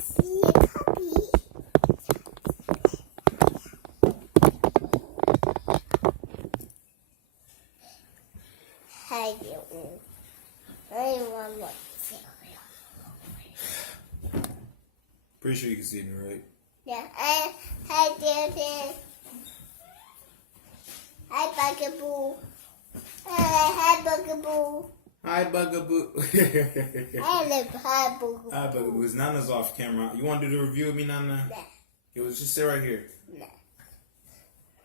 see a puppy. Hi, you. I want more cereal. Pretty sure you can see me, right? Yeah, hi, David. Hi, Bugaboo. Hi, Bugaboo. Hi, Bugaboo. Hi, Bugaboo. Hi, Bugaboo. Nana's off camera. You want to do the review with me, Nana? Nah. Yo, let's just sit right here. Nah.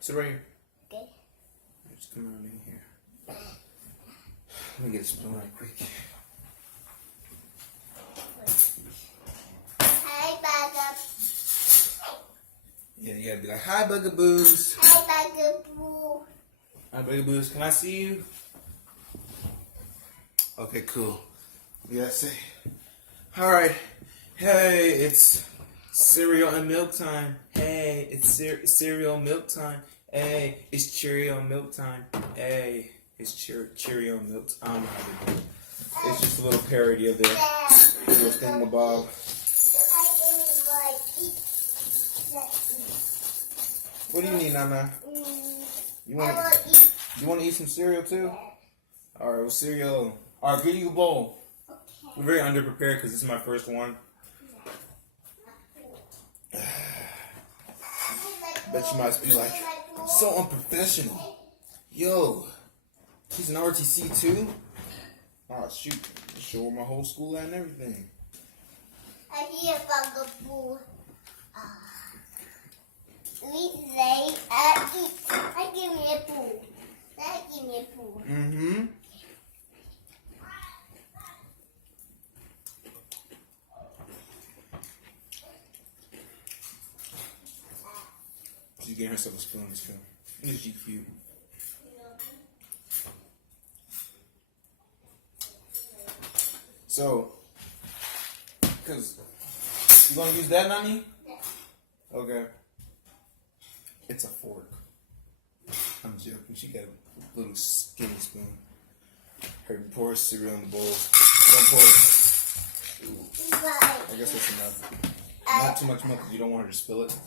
Sit right here. Okay. Just come on in here. Let me get a spoon right quick. Hi, Bugaboo. Yeah, you gotta be like, hi, Bugaboos. Hi, Bugaboo. Hi, Bugaboos. Can I see you? Okay, cool. Yeah, say. All right. Hey, it's cereal and milk time. Hey, it's cereal milk time. Hey, it's Cheerio milk time. Hey, it's Cheerio milk time. I don't know how to do it. It's just a little parody of the little thingamabob. What do you need, Nana? You want to eat some cereal too? All right, well, cereal. All right, give you a bowl. Okay. We're very underprepared because this is my first one. Bet you might be like, so unprofessional. Yo, she's an RTC too? Oh, shoot. Show her my whole school and everything. I hear Bugaboo. We say, I give me a poo. I give me a poo. Mm-hmm. She's getting herself a spoon. This film. Isn't she cute? So, because you gonna use that, Nani? Yeah. Okay. It's a fork. I'm joking. She got a little skinny spoon. Her pour cereal in the bowl. Don't pour. Ooh. I guess that's enough. Not too much milk because you don't want her to spill it.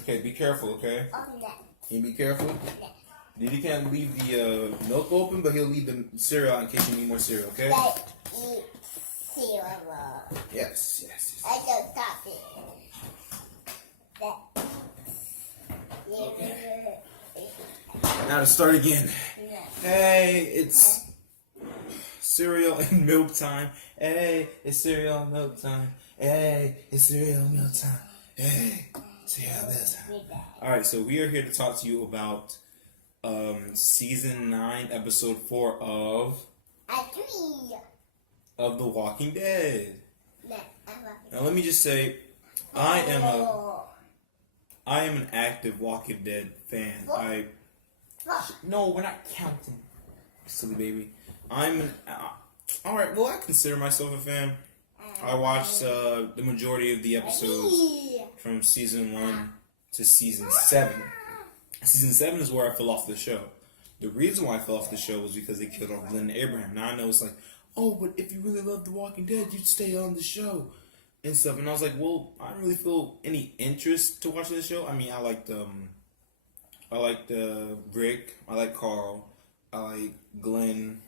Okay, be careful, okay? Can you be careful? Diddy can't leave the milk open, but he'll leave the cereal out in case you need more cereal, okay? Eat cereal. Yes, yes, yes. I don't stop it. Okay. Now to start again. Hey, it's cereal and milk time. Hey, it's cereal and milk time. Hey, it's cereal and milk time. Hey, cereal and milk time. Alright, so we are here to talk to you about season 9, episode 4 of The Walking Dead. Now let me just say, I am an active Walking Dead fan. No, we're not counting, silly baby. Alright, well, I consider myself a fan. I watched the majority of the episodes from season 1 to season 7. Season 7 is where I fell off the show. The reason why I fell off the show was because they killed off Glenn and Abraham. Now I know it's like, oh, but if you really love The Walking Dead, you'd stay on the show and stuff. And I was like, well, I don't really feel any interest to watching the show. I mean, I liked Rick, I like Carl, I like Glenn,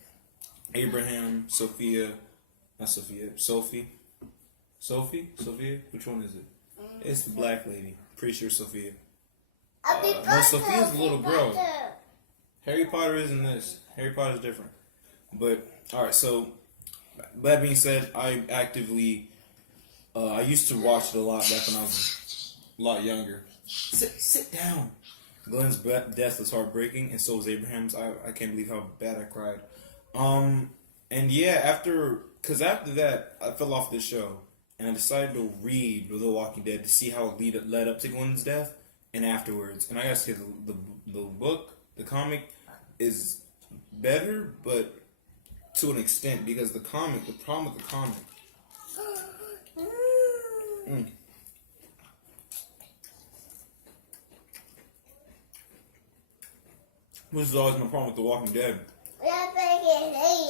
Abraham, Sophie. Which one is it? It's the black lady. Pretty sure Sophia. No, Sophia's the little girl. Harry Potter isn't this. Harry Potter is different. But alright, so that being said, I actively I used to watch it a lot back when I was a lot younger. Sit down. Glenn's death was heartbreaking, and so was Abraham's. I can't believe how bad I cried. And yeah, after that, I fell off the show, and I decided to read The Walking Dead to see how it led up to Glenn's death, and afterwards. And I gotta say, the book, the comic, is better, but to an extent, because the problem with the comic. This is always my problem with The Walking Dead.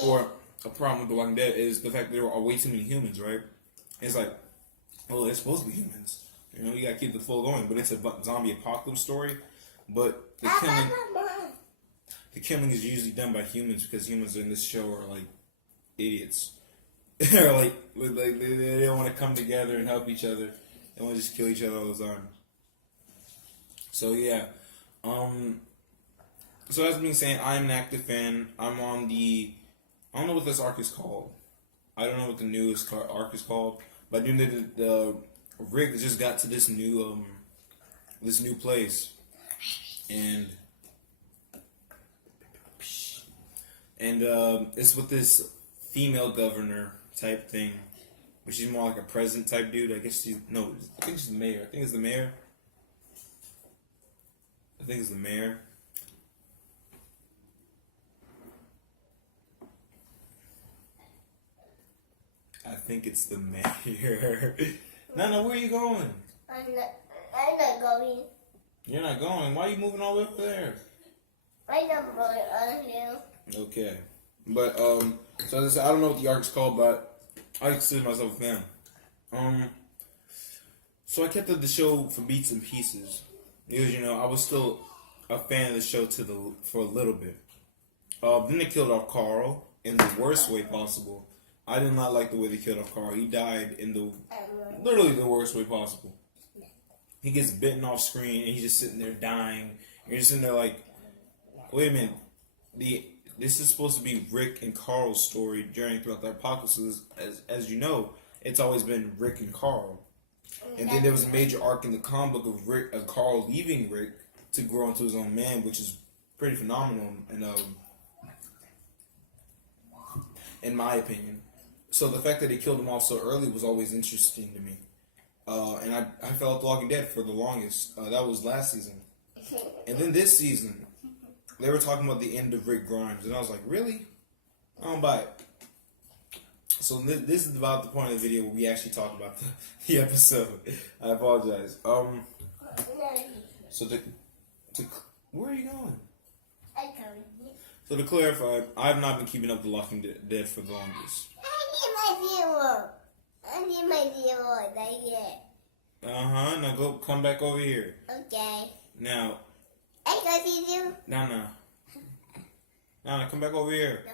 or a problem with The Walking Dead is the fact that there are way too many humans, right? It's like, oh, they're supposed to be humans. You know, you gotta keep the flow going. But it's a zombie apocalypse story. But the killing is usually done by humans because humans in this show are like idiots. They're like they don't want to come together and help each other. They want to just kill each other all the time. So yeah, so as I've been saying, I'm an active fan. I'm on the, I don't know what this arc is called. I don't know what the newest arc is called, but I do know that the Rick just got to this new place, and it's with this female governor type thing, but she's more like a president type dude. I guess I think she's the mayor. I think it's the mayor. I think it's the mayor. I think it's the mayor. Nana, where are you going? I'm not going. You're not going? Why are you moving all the way up there? I'm not going on you. Okay. But, so as I said, I don't know what the arc's called, but I consider myself a fan. So I kept up the show for beats and pieces. Because, you know, I was still a fan of the show for a little bit. Then they killed off Carl in the worst way possible. I did not like the way they killed off Carl. He died in literally the worst way possible. He gets bitten off screen and he's just sitting there dying. You're just sitting there like, wait a minute. This is supposed to be Rick and Carl's story throughout the apocalypse. As you know, it's always been Rick and Carl. And then there was a major arc in the comic book of Carl leaving Rick to grow into his own man, which is pretty phenomenal, and in my opinion. So the fact that they killed him off so early was always interesting to me. And I felt The Walking Dead for the longest. That was last season. And then this season, they were talking about the end of Rick Grimes, and I was like, really? I don't buy it. So this is about the point of the video where we actually talk about the episode. I apologize. So where are you going? I'm coming. So to clarify, I've not been keeping up The Walking Dead for the longest. I need my zero. Like it. Now come back over here. Okay. Now. I can see you. No, come back over here. No.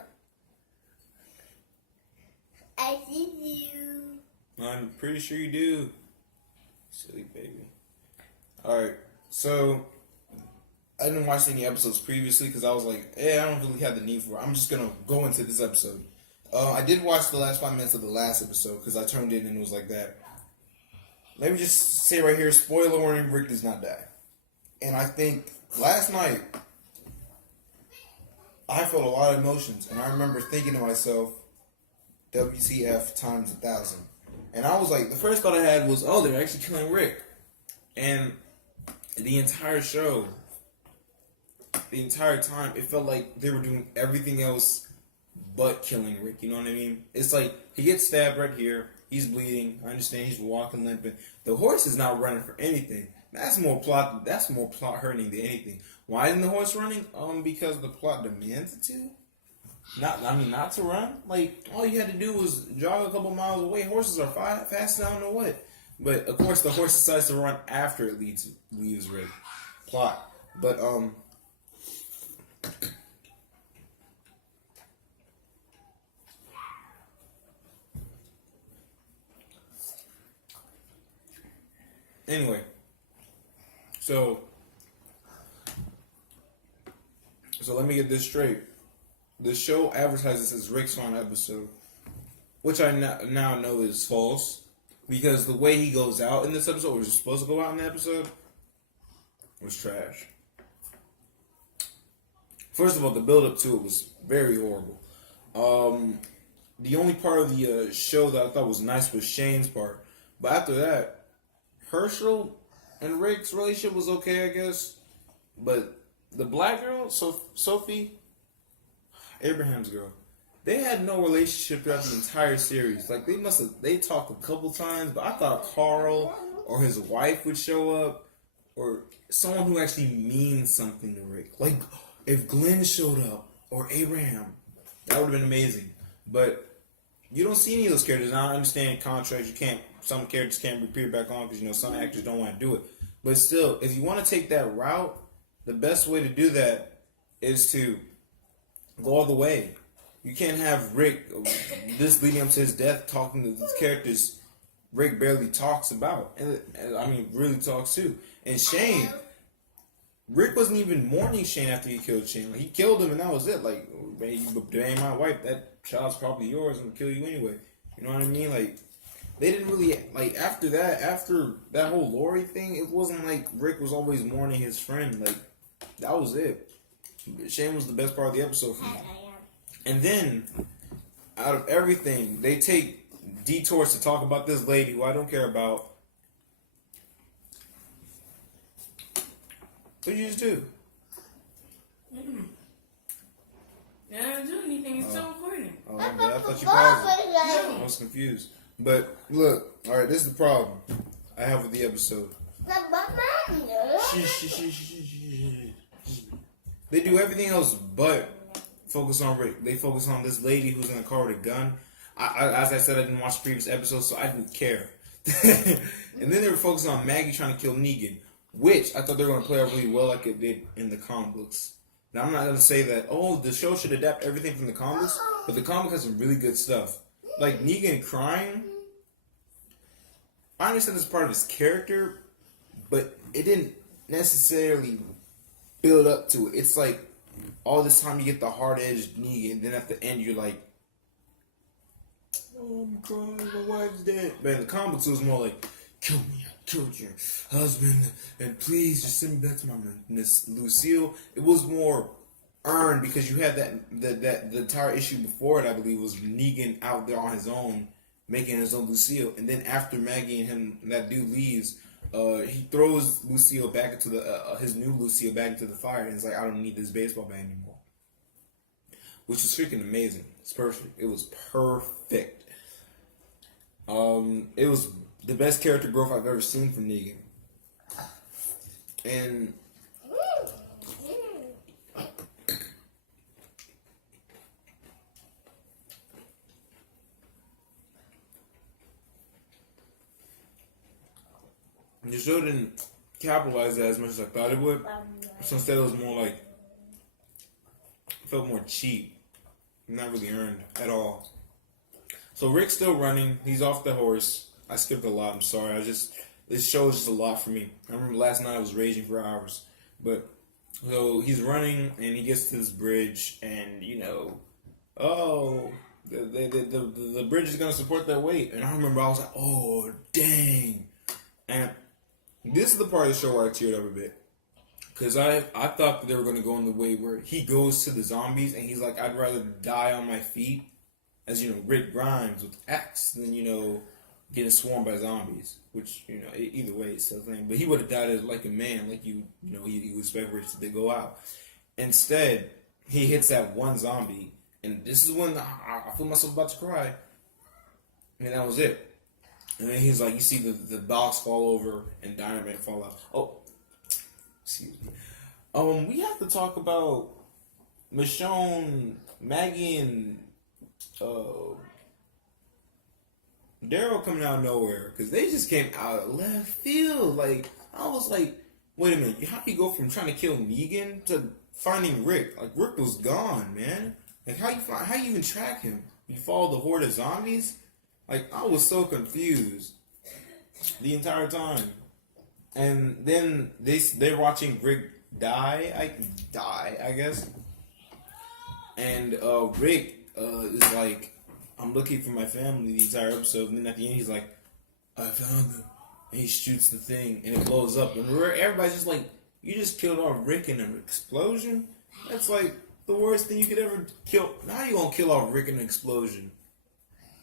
I see you. I'm pretty sure you do. Silly baby. Alright, so I didn't watch any episodes previously because I was like, I don't really have the need for it. I'm just going to go into this episode. I did watch the last 5 minutes of the last episode because I turned in and it was like that. Let me just say right here, spoiler warning, Rick does not die. And I think last night, I felt a lot of emotions. And I remember thinking to myself, WTF times 1,000. And I was like, the first thought I had was, oh, they're actually killing Rick. And the entire show, the entire time, it felt like they were doing everything else but killing Rick. You know what I mean? It's like, he gets stabbed right here. He's bleeding. I understand he's walking, limping. The horse is not running for anything. That's more plot hurting than anything. Why isn't the horse running? Because the plot demands it to. Not to run. Like, all you had to do was jog a couple miles away. Horses are fast, I don't know what. But of course, the horse decides to run after it leaves Rick. Plot. But anyway, so let me get this straight. The show advertises as Rick's final episode, which I now know is false, because the way he goes out in this episode, or was supposed to go out in the episode, was trash. First of all, the build-up to it was very horrible. The only part of the show that I thought was nice was Shane's part, but after that, Herschel and Rick's relationship was okay, I guess. But the black girl, Sophie, Abraham's girl, they had no relationship throughout the entire series. Like, they talked a couple times, but I thought Carl or his wife would show up, or someone who actually means something to Rick. Like, if Glenn showed up, or Abraham, That would have been amazing. But you don't see any of those characters. Now, I understand contracts. Some characters can't repeat back on because, some actors don't want to do it. But still, if you want to take that route, the best way to do that is to go all the way. You can't have Rick, this leading up to his death, talking to these characters Rick barely talks about. And really talks too. And Shane, Rick wasn't even mourning Shane after he killed Shane. Like, he killed him and that was it. Like, you ain't my wife, that child's probably yours and kill you anyway. You know what I mean? Like, they didn't really, like, after that whole Lori thing, it wasn't like Rick was always mourning his friend. Like, that was it. Shane was the best part of the episode for me. And then, out of everything, they take detours to talk about this lady who I don't care about. What did you just do? I didn't do anything. It's so important. Oh, I thought you paused it. I was confused. But, look. Alright, this is the problem I have with the episode. They do everything else but focus on Rick. They focus on this lady who's in the car with a gun. As I said, I didn't watch the previous episode, so I didn't care. And then they were focusing on Maggie trying to kill Negan, which I thought they were going to play out really well like it did in the comic books. Now, I'm not going to say that, the show should adapt everything from the comics, but the comic has some really good stuff. Like, Negan crying, I understand it's part of his character, but it didn't necessarily build up to it. It's like, all this time you get the hard-edged Negan, and then at the end you're like, oh, I'm crying, my wife's dead. But in the comics it was more like, kill me, I killed your husband, and please just send me back to my Miss Lucille. It was more earned because you had that the entire issue before it, I believe, was Negan out there on his own, making his own Lucille. And then after Maggie and him, that dude leaves, he throws Lucille back into his new Lucille back into the fire, and he's like, I don't need this baseball bat anymore. Which is freaking amazing. It's perfect. It was perfect. It was the best character growth I've ever seen from Negan. And the show didn't capitalize that as much as I thought it would. So instead it was more like, it felt more cheap. Not really earned at all. So Rick's still running. He's off the horse. I skipped a lot. I'm sorry. This show is just a lot for me. I remember last night I was raging for hours. But, so he's running and he gets to this bridge and, the bridge is going to support that weight. And I remember I was like, oh, dang. And this is the part of the show where I teared up a bit. Because I thought that they were going to go in the way where he goes to the zombies and he's like, I'd rather die on my feet as, Rick Grimes with axe than, getting swarmed by zombies. Which, either way, it's still a thing. But he would have died as like a man, like you would expect Rick to go out. Instead, he hits that one zombie. And this is when I feel myself about to cry. And that was it. And then he's like, you see the box fall over and Dynamite fall out. Oh. Excuse me. We have to talk about Michonne, Maggie, and Daryl coming out of nowhere because they just came out of left field. Like, I was like, wait a minute, how do you go from trying to kill Negan to finding Rick? Like, Rick was gone, man. Like, how you even track him? You follow the horde of zombies? Like, I was so confused the entire time. And then they're watching Rick die, I guess. And Rick is like, I'm looking for my family the entire episode. And then at the end he's like, I found them. And he shoots the thing and it blows up. And everybody's just like, you just killed off Rick in an explosion? That's like the worst thing you could ever kill. How you gonna kill off Rick in an explosion?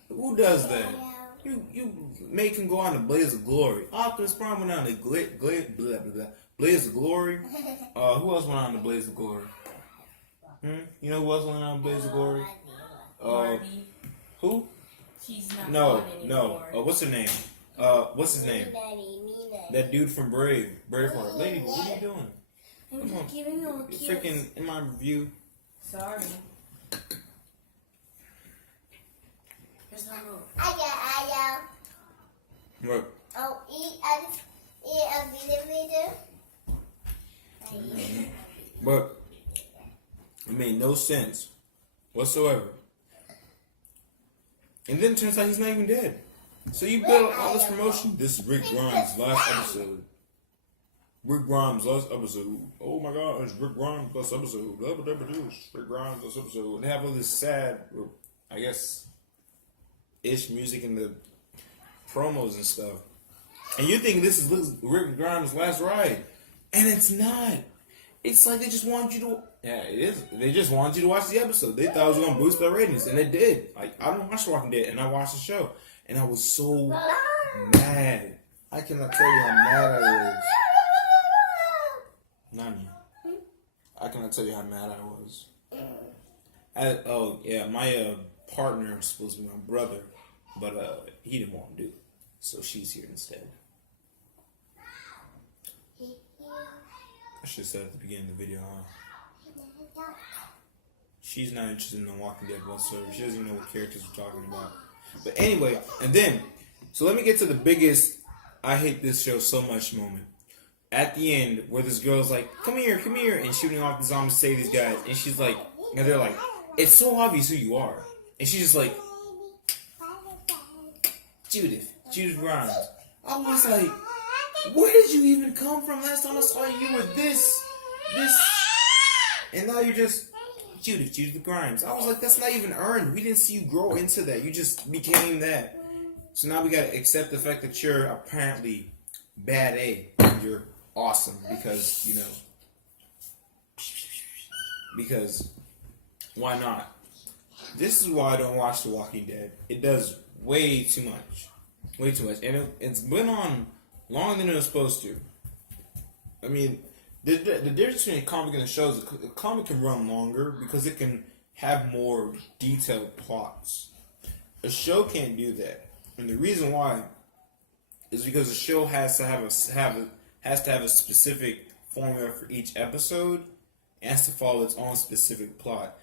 Who does that? You make him go on a blaze of glory. Optimus Prime went on a blaze of glory. Who else went on a blaze of glory? You know who else went on a blaze of glory? Barbie. Who? She's not No. anymore. What's her name? What's his name? That dude from Braveheart. Lady, what are you doing? I'm just giving you a kiss. Freaking in my review. Sorry. What? Oh, eat a video. But it made no sense whatsoever. And then it turns out he's not even dead. So you build all this promotion. This is Rick Grimes' last episode. Rick Grimes' last episode. Oh my God, it's Rick Grimes' last episode. Rick Grimes' last episode. And they have all this sad, I guess, ish music in the promos and stuff. And you think this is Rick Grimes' last ride. And it's not. It's like they just want you to. Yeah, it is. They just wanted you to watch the episode. They thought it was going to boost their ratings. And it did. Like, I don't watch The Walking Dead. And I watched the show. And I was so mad. I cannot tell you how mad I was. Nani. I cannot tell you how mad I was. My partner was supposed to be my brother. But he didn't want to do it. So she's here instead. I should have said at the beginning of the video, huh? She's not interested in The Walking Dead whatsoever. She doesn't even know what characters we're talking about. But anyway, and then, so let me get to the biggest I hate this show so much moment. At the end, where this girl's like, come here, and shooting off the zombies to save these guys. And she's like, and they're like, it's so obvious who you are. And she's just like, Judith Grimes. I was like, where did you even come from? Last time I saw you, you were this, and now you're just Judith Grimes. I was like, that's not even earned. We didn't see you grow into that. You just became that. So now we gotta accept the fact that you're apparently bad A. You're awesome because, you know, because why not? This is why I don't watch The Walking Dead. It does way too much. And it's been on longer than it was supposed to. I mean, the difference between a comic and a show is a comic can run longer because it can have more detailed plots. A show can't do that, and the reason why is because a show has to have a specific formula for each episode. It has to follow its own specific plot,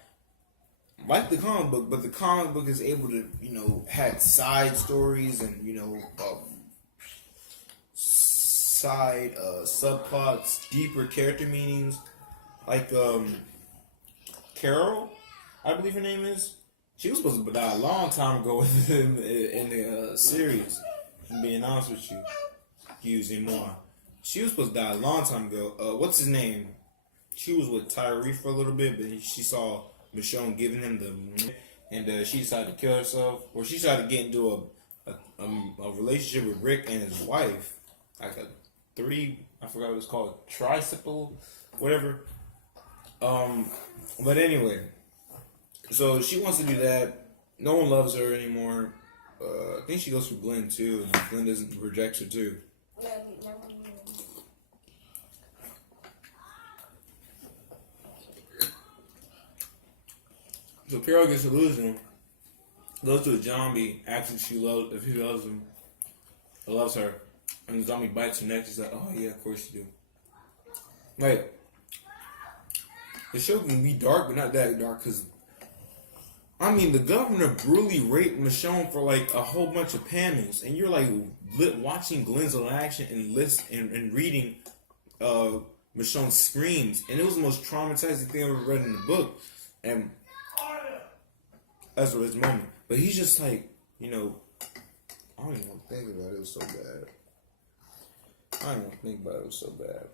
like the comic book. But the comic book is able to, you know, had side stories and, you know, side subplots, deeper character meanings, like Carol, I believe her name is. She was supposed to die a long time ago in the series. I'm being honest with you, using more. She was supposed to die a long time ago. What's his name? She was with Tyree for a little bit, but she saw Michonne giving him and she decided to kill herself, or she decided to get into a relationship with Rick and his wife, like I forgot what it's called, tricycle, whatever. But anyway, so she wants to do that. No one loves her anymore. I think she goes for Glenn too, and Glenn rejects her too. So Carol gets delusional, goes to a zombie, asks if he loves him, or loves her, and the zombie bites her neck. She's like, "Oh yeah, of course you do." Like, the show can be dark, but not that dark, because I mean, the governor brutally raped Michonne for like a whole bunch of panels, and you're like watching Glenn's in action and reading Michonne's screams, and it was the most traumatizing thing I've ever read in the book, and that's his moment. But he's just like, you know, I don't even want to think about it. It was so bad. I don't want to think about it. It was so bad.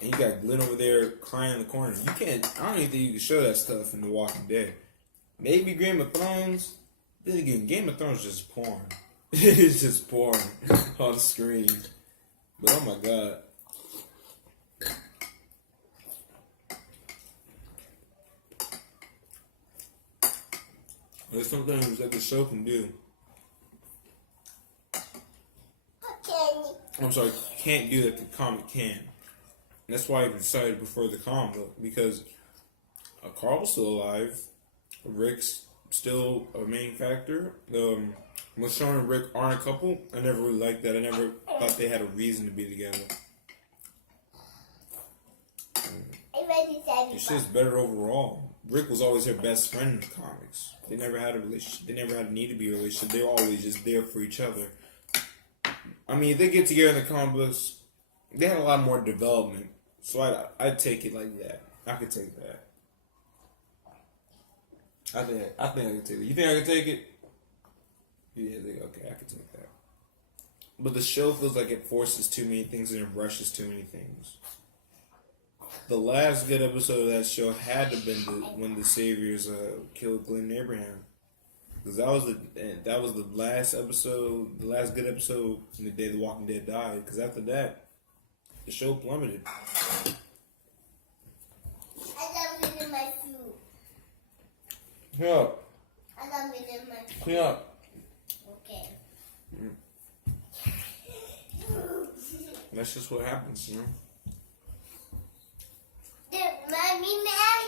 And you got Glenn over there crying in the corner. You can't. I don't even think you can show that stuff in The Walking Dead. Maybe Game of Thrones. Then again, Game of Thrones is just porn. It's just porn on the screen. But oh my god. There's some things that the show can do. I'm sorry, can't do that the comic can. That's why I decided to prefer the comic book, because Carl's still alive. Rick's still a main factor. Michonne and Rick aren't a couple. I never really liked that. I never thought they had a reason to be together. It's just better overall. Rick was always her best friend in the comics. They never had a relationship. They never had a need to be a relationship. They were always just there for each other. I mean, if they get together in the comic books, they had a lot more development. So I'd take it like that. I could take that. I think I could take it. You think I could take it? Yeah, okay, I could take that. But the show feels like it forces too many things and it rushes too many things. The last good episode of that show had to have been when the Saviors killed Glenn Abraham, because that was the last episode, the last good episode in the day The Walking Dead died. Because after that, the show plummeted. I got it in my food. Clean up. I got it in my food. Clean up. Okay. That's just what happens, you know. Mommy, man.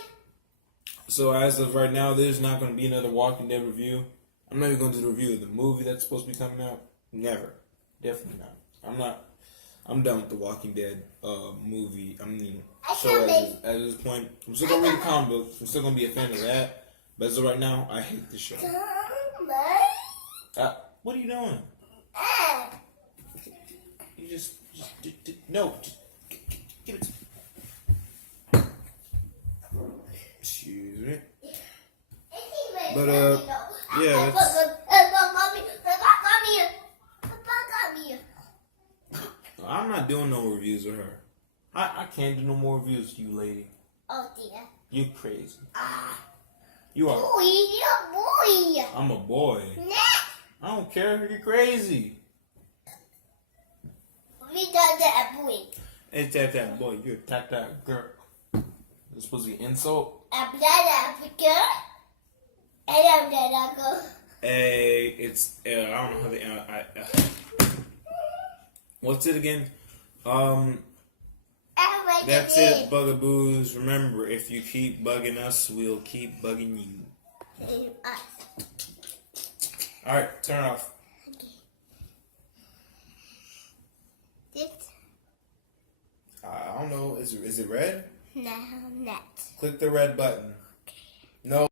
So as of right now, there's not going to be another Walking Dead review. I'm not even going to do the review of the movie that's supposed to be coming out. Never. Definitely not. I'm done with the Walking Dead movie. I mean, show at this point. I'm still going to read the comic books. I'm still going to be a fan of that. But as of right now, I hate the show. What are you doing? You just no. Just give it to me. Excuse me. But yeah, I'm not doing no reviews with her. I can't do no more reviews with you, lady. Oh dear. You crazy. You are. Boy, you're a boy. I'm a boy. Nah. I don't care. You're crazy. We got that boy. It's that boy. You're that girl. It's supposed to be an insult. I'm that girl. And I'm that girl. Hey, it's I don't know how they. What's it again? That's it, bugaboos. Remember, if you keep bugging us, we'll keep bugging you. All right, turn it off. This? I don't know. Is it red? No, not. Click the red button. No.